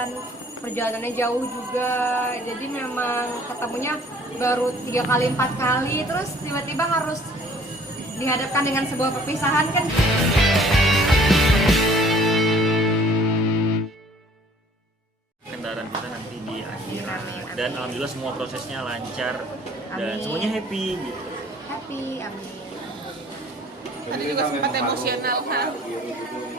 seharian, perjalanannya jauh juga, jadi memang ketemunya baru 3 kali 4 kali, terus tiba-tiba harus dihadapkan dengan sebuah perpisahan kan. Kendaraan kita nanti di akhirat, dan alhamdulillah semua prosesnya lancar dan Amin. semuanya happy gitu. Happy, amin. Tadi juga sempat emosional kan?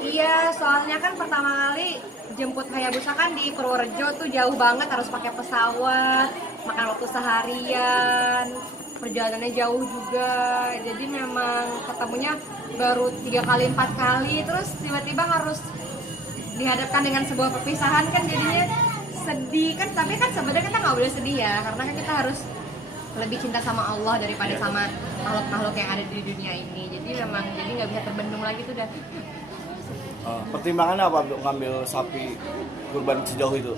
Iya, soalnya kan pertama kali jemput Hayabusa kan di Purworejo tuh jauh banget, harus pakai pesawat, makan waktu seharian, perjalanannya jauh juga, jadi memang ketemunya baru 3 kali 4 kali, terus tiba-tiba harus dihadapkan dengan sebuah perpisahan kan, jadinya sedih kan. Tapi kan sebenarnya kita nggak boleh sedih ya, karena kan kita harus lebih cinta sama Allah daripada sama makhluk-makhluk yang ada di dunia ini. Jadi memang jadi nggak bisa terbendung lagi tuh dah. Pertimbangannya apa untuk ngambil sapi kurban sejauh itu?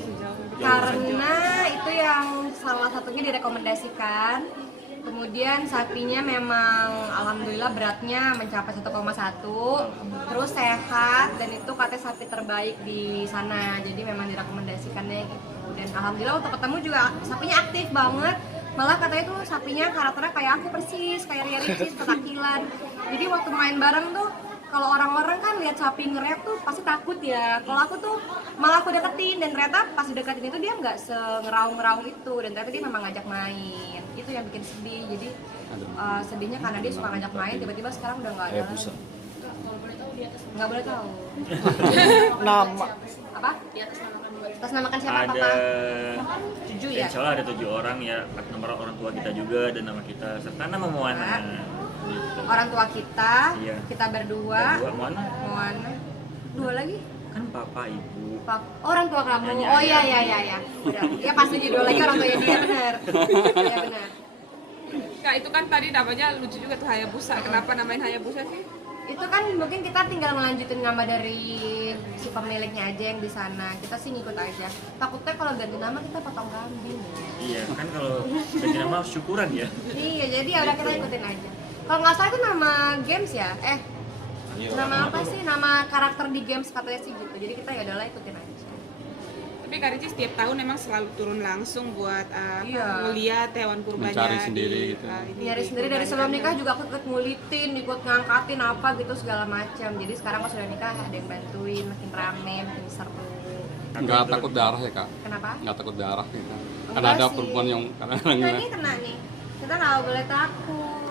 Karena itu yang salah satunya direkomendasikan. Kemudian sapinya memang alhamdulillah beratnya mencapai 1,1, terus sehat, dan itu katanya sapi terbaik di sana. Jadi memang direkomendasikannya gitu. Dan alhamdulillah untuk ketemu juga sapinya aktif banget. Malah katanya tuh sapinya karakternya kayak aku persis, kayak Ria Ricis, ketakilan. Jadi waktu main bareng tuh, kalau orang-orang kan lihat sapi nge-rap tuh pasti takut ya. Kalau aku tuh malah aku deketin, dan ternyata pas deketin itu dia nggak se-ngeraung-ngeraung itu, dan ternyata dia memang ngajak main. Itu yang bikin sedih. Jadi sedihnya karena dia suka ngajak main, tiba-tiba sekarang udah nggak ada lagi. Nggak boleh tahu. Nama Apa? Atas namakan siapa, Ada Papa? 7 ya? insya Allah ada 7 orang ya, nomor orang tua kita juga dan nama kita serta nama Moana. Gitu. Orang tua kita, Iya. kita berdua, Dua Moana Moana, 2 lagi. kan papa ibu. Orang tua kamu. Nyanyi Oh aja. iya. Udah. Ya pasti judul lagi orang tuanya dia, benar. Iya benar. Kak, itu kan tadi namanya lucu juga tuh Hayabusa. Kenapa namain Hayabusa sih? Itu kan mungkin kita tinggal ngelanjutin nama dari si pemiliknya aja yang di sana. Kita sih ngikut aja. Takutnya kalau ganti nama kita potong kambing. Iya kan, kalau ganti nama harus syukuran ya. Iya, jadi ya udah kita ikutin aja. Kalau nggak salah itu nama games ya? Nama apa sih? Nama karakter di games katanya sih gitu. Jadi kita ya udahlah ikutin aja. Tapi Kak Ricis setiap tahun emang selalu turun langsung buat Iya. ngeliat hewan kurbannya. Mencari sendiri gitu. Nyari sendiri dari sebelum nikah juga aku ikut ngulitin, ikut ngangkatin apa gitu segala macam. Jadi sekarang pas sudah nikah ada yang bantuin, makin rame, makin seru. Nggak takut darah ya kak? Kenapa? Nggak takut darah gitu. Enggak Karena ada sih. perempuan yang kadang-kadang Nah ini kena nih, kita nggak boleh takut.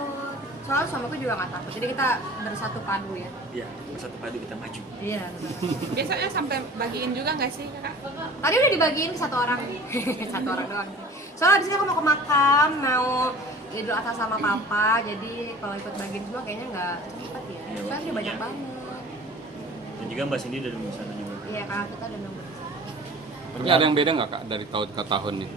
Soalnya suamiku juga nggak takut, jadi kita bersatu padu ya. Iya, bersatu padu kita maju. Iya. Biasanya sampai bagiin juga nggak sih Kak? Tadi udah dibagiin ke 1 orang, 1 orang doang. Soalnya abis itu aku mau ke makam, mau Idul Adha sama papa, jadi kalau ikut bagiin semua kayaknya nggak cepet ya. Iya, Soalnya dia banyak iya. banget. Dan juga Mbak Cindy dari sana juga. Iya, kakak kita udah nunggu di sana. Tapi ada yang beda nggak kak dari tahun ke tahun nih?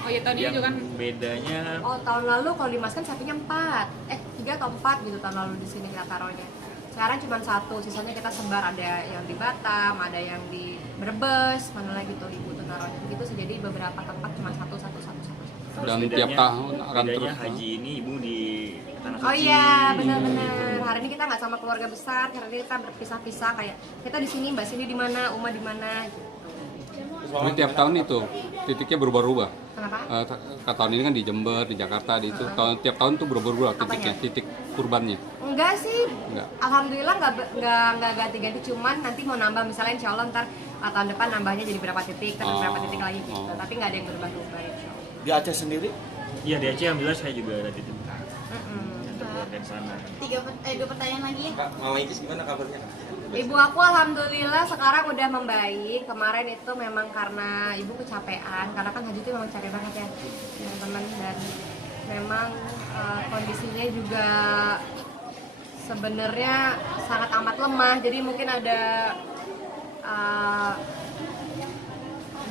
Oh ya tahun ini Yang juga kan bedanya Oh, tahun lalu kalau di Mas kan sapinya 4, 3 atau 4 gitu tahun lalu di sini kita taruhnya. Sekarang cuma 1, sisanya kita sebar, ada yang di Batam, ada yang di Brebes, mana lagi tuh ibu tuh taruhnya. Begitu sih, jadi beberapa tempat cuma satu. Dan bedanya- tiap tahun akan bedanya terus. haji ini ibu di tanah Oh suci. iya, benar-benar. Hari ini kita nggak sama keluarga besar, hari ini kita berpisah-pisah, kayak kita di sini, Mbak Cindy di mana, Uma di mana. Gitu. Tapi tiap tahun itu titiknya berubah-ubah. Kenapa? Tahun ini kan di Jember, di Jakarta, di itu. Tiap tahun tuh berubah-ubah titiknya, Apanya? titik kurbannya. Enggak sih, Enggak. alhamdulillah nggak ganti-ganti, cuman nanti mau nambah misalnya insya Allah ntar tahun depan nambahnya jadi berapa titik, terus Oh, berapa titik lagi gitu. oh. Tapi nggak ada yang berubah-ubah insya Allah. di Aceh sendiri? Iya, di Aceh alhamdulillah saya juga ada titip Mm-mm. untuk keluarga di sana. 2 pertanyaan lagi ya. Kak, Mama Icis gimana kabarnya? Ibu aku alhamdulillah sekarang udah membaik. Kemarin itu memang karena ibu kecapean, karena kan haji itu memang capek banget ya teman-teman, dan memang kondisinya juga sebenarnya sangat amat lemah. Jadi mungkin ada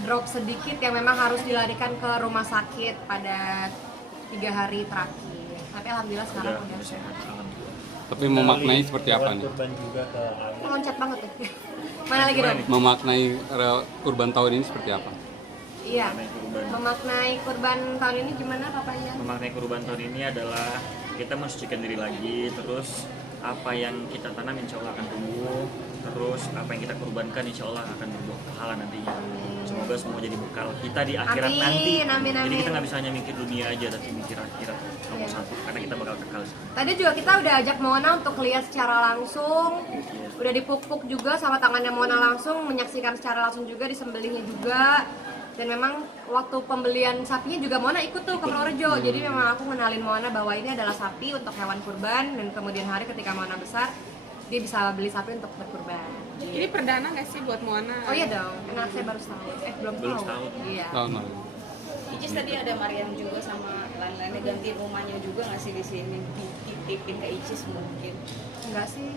drop sedikit yang memang harus dilarikan ke rumah sakit pada 3 hari terakhir. Tapi alhamdulillah sekarang udah sehat, alhamdulillah. Tapi memaknai seperti apa nih? Kurban juga ke loncat banget ya. Mana lagi dong? Memaknai kurban tahun ini seperti apa? Iya. memaknai kurban. Memaknai kurban tahun ini gimana papanya? Memaknai kurban tahun ini adalah kita mensucikan diri lagi, terus apa yang kita tanam insya Allah akan tumbuh, terus apa yang kita kurbankan insya Allah akan berbuah pahala nantinya. Semoga alhamdulillah semua jadi bekal kita di akhirat Amin, nanti. amin, Jadi amin. kita nggak bisa hanya mikir dunia aja, tapi mikir akhirat nomor satu, karena kita bakal kekal. Tadi juga kita udah ajak Mona untuk lihat secara langsung, udah dipuk-puk juga sama tangannya Mona langsung, menyaksikan secara langsung juga, disembelihnya juga. Dan memang waktu pembelian sapinya juga Mona ikut tuh ke Purworejo. Jadi memang aku kenalin Mona bahwa ini adalah sapi untuk hewan kurban, dan kemudian hari ketika Mona besar, dia bisa beli sapi untuk berkurban. Ini perdana nggak sih buat Moana? Oh iya dong, karena saya baru setahun. Belum tahu. setahun. Iya. Tahun lalu. Icis tadi ada Mariam juga sama lain-lainnya, ganti rumahnya juga nggak sih di sini, dititipin ke Icis mungkin. Enggak sih.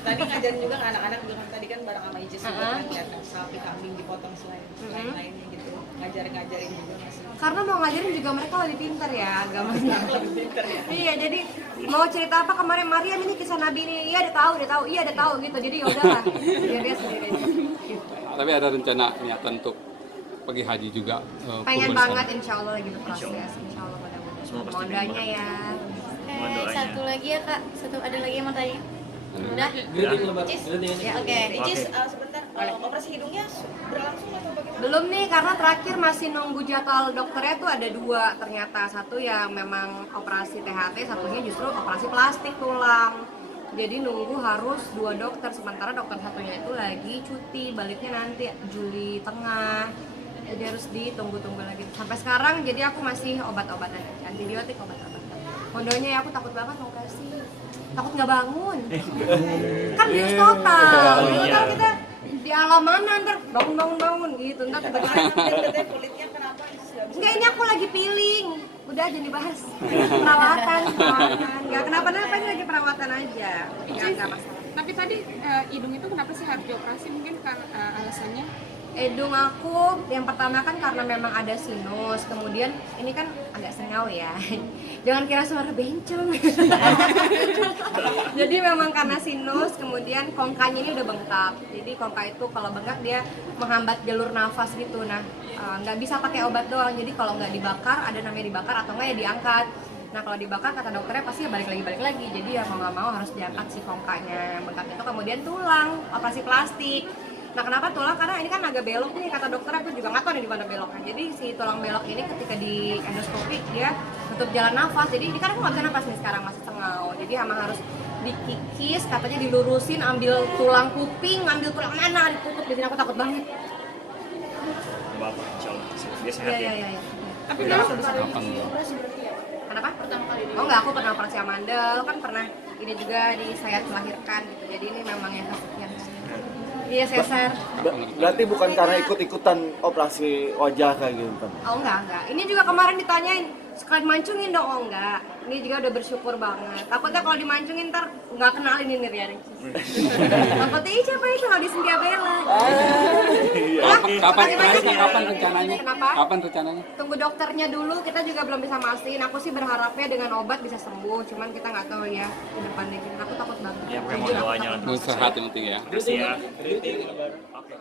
Tadi ngajarin juga ke anak-anak juga kan, tadi kan bareng sama Icis juga Uh-uh. kan, lihat sapi kambing dipotong lain-lainnya gitu, ngajarin juga nggak sih? Karena mau ngajarin juga mereka lebih pintar ya agamanya. Lebih pinter ya. Iya, jadi mau cerita apa kemarin Mariam ini kisah Nabi ini, iya dia tahu, iya dia tahu gitu. Jadi ya udahlah, biar dia sendiri aja. Tapi ada rencana niatan untuk pergi haji juga. Pengen kurban banget, sana. insya Allah lagi berproses, insya Allah mudah-mudahan. Semua pasti Mohon doanya ya. Mohon doanya. Satu lagi ya kak, ada lagi yang mau tanya. Udah? Ya. Icis? Ya, Oke, Icis Oke. sebentar, operasi hidungnya berlangsung atau bagaimana? Belum nih, karena terakhir masih nunggu jadwal dokternya tuh ada dua ternyata. Satu yang memang operasi THT, satunya justru operasi plastik tulang. Jadi nunggu harus dua dokter, sementara dokter satunya itu lagi cuti, baliknya nanti Juli tengah. Jadi harus ditunggu-tunggu lagi. Sampai sekarang jadi aku masih obat-obatan aja, antibiotik, obat-obatan. Kondonya ya aku takut banget mau kasih. Takut nggak bangun. Kan bius total. Gitu Iya. kan kita di alam mana ntar bangun gitu. Ntar tiba-tiba Katanya kulitnya kenapa Icis nggak bisa? enggak, ini aku lagi peeling. Udah jangan dibahas. Perawatan. Enggak kenapa-napa, ini lagi perawatan aja. Enggak masalah. Tapi tadi hidung itu kenapa sih harus dioperasi? Mungkin karena alasannya Hidung aku yang pertama kan karena memang ada sinus, kemudian ini kan agak sengau ya. Jangan kira suara bencong. Jadi memang karena sinus, kemudian kongkanya ini udah bengkak. Jadi kongka itu kalau bengkak dia menghambat jalur nafas gitu. Nah, nggak bisa pakai obat doang. Jadi kalau nggak dibakar, ada namanya dibakar atau nggak ya diangkat. Nah kalau dibakar kata dokternya pasti ya balik lagi. Jadi ya mau nggak mau harus diangkat si kongkanya yang bengkak itu. Kemudian tulang, operasi plastik. Nah kenapa tulang? Karena ini kan agak belok nih kata dokter, aku juga nggak tahu nih di mana beloknya. Jadi si tulang belok ini ketika di endoskopi dia tutup jalan nafas. Jadi ini kan aku nggak bisa nafas nih sekarang, masih sengau. Jadi emang harus dikikis, katanya dilurusin, ambil tulang kuping, ambil tulang mana, ditutup. Di sini aku takut banget. Bapak, insya Allah. Dia sehat ya. Iya. tapi Udah, kalau Kapan? Kenapa? Oh enggak, aku pernah operasi amandel, kan pernah ini juga di sayat melahirkan gitu. Jadi ini memang yang kesekian. Iya, sesar. Berarti bukan karena ikut-ikutan operasi wajah kayak gitu kan? Oh enggak. Ini juga kemarin ditanyain, sekali mancungin dong, oh enggak. Ini juga udah bersyukur banget. Takutnya kalau dimancungin ntar nggak kenalin ini Rian. Takutnya ih siapa itu nggak di Cynthia Bella. Kapan rencananya? Kenapa? Kapan rencananya? Tunggu dokternya dulu, kita juga belum bisa mastiin. Aku sih berharapnya dengan obat bisa sembuh, cuman kita nggak tahu ya ke depannya gimana. Aku takut banget. Ya, pokoknya mohon doanya lah. Sehat yang penting ya. Terus ya. Oke.